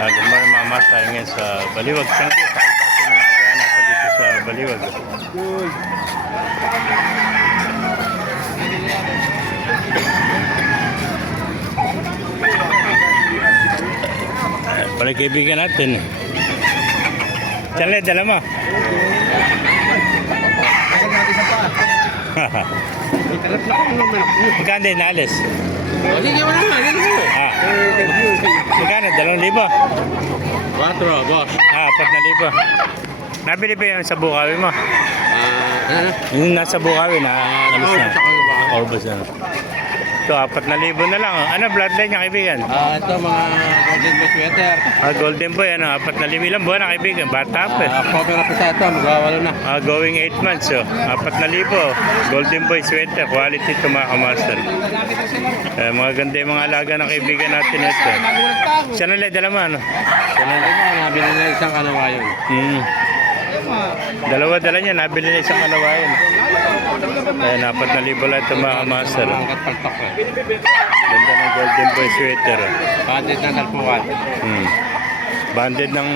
Good morning mga mas, tayo ngayon sa Baliwag. Thank you. Tayo pa kasi nagana pa dito sa Baliwag. Pala kaibigan natin. Chanle, dala mo. Magkano din naalis? Sige, wala na. Magkano? 2,000? 4, boss. 4,000. Nabili ba yung sa Bukawi mo? Ano? Yung nasa Bukawi na alis na. Sa Kalabang. Orbos na. Ito, 4,000 na lang. Ano, bloodline niya kaibigan? Ito mga golden boy sweater. Golden Boy, 4,000 ilang buwan na kaibigan. Bata pa eh. Cover up sa ito, magwawalo na. Going 8 months, 4,000. Golden Boy sweater, quality ito mga kamaster. Mga ganda yung mga alaga ng kaibigan natin ito. Siya na dala mo, ano? Nabili na isang kanawayon. Dalawa dala niya, nabili na isang kalawayan. Ayan, 4,000 lang ito mga kamaster. Angkat palpak na. Ganda ng Golden Boy sweater. Bandit ng talpuan. Banded ng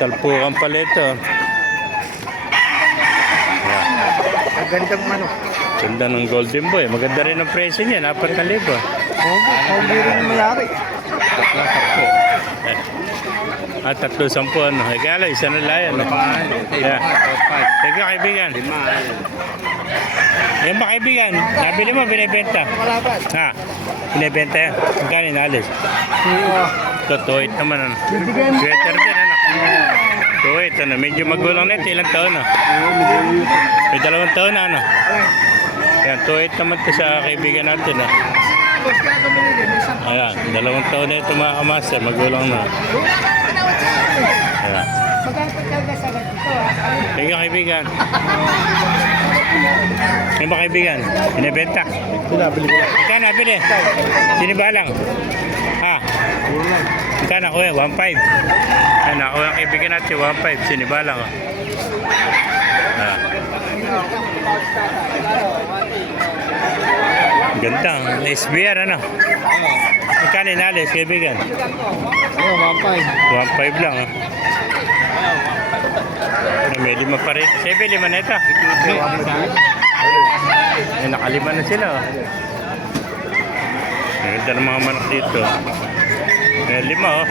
salpukan pala ito. Ayan. Magandang manok. Ganda ng Golden Boy. Maganda rin ang presyo niya, 4,000. Hindi rin malaki. 3,10 ano. Kaya lang, isa na lang yan. Yeah. Thank you kaibigan. Yan ba kaibigan? Nabili mo, binibenta? Ha? Binibenta yan? Magkano inalis? Ito, 2,800 naman ano. Sweater din ano. 2,800 ano. Medyo magulang na ito. Ilang taon na? May 2 taon na ano. Yan, 2,800 naman ito sa kaibigan natin ah. Ayan, 2 taon na ito mga kamaster. Magulang na. Ayan. Thank you kaibigan. Ano ba kaibigan? Binibenta? Pinabili ko lang. Ikaw nabili? Sinibalang? Ha? Ikaw na kuya, 1,500. Ayan, ako ang kaibigan natin, 1,500. Sinibalang. Ganda. SBR ano? Magkano inalis kaibigan? 1,500 lang. May 5 pa rin. 7,500 na ito. Nakalima na sila. Ganda ng mga manok dito. May 5 oh.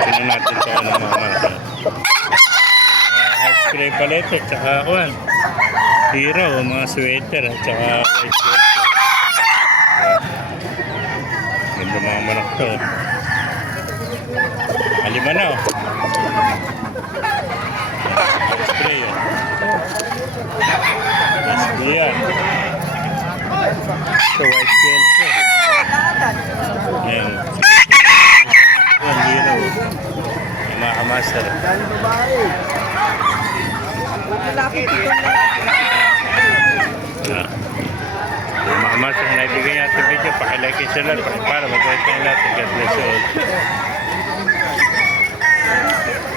Sino natin ito ng mga manok. High spray palete. Tsaka kuwan. Hero, mga sweater. Tsaka white sweater. Ganda mga manok to. 5 na oh. Spray yun. Spray yan. Ito white sweater. Yan. Hero. Mga kamaster. Mga kamaster na ibigay natin video. Pakilike and share lang. Para mag-like kayo natin. God bless you all.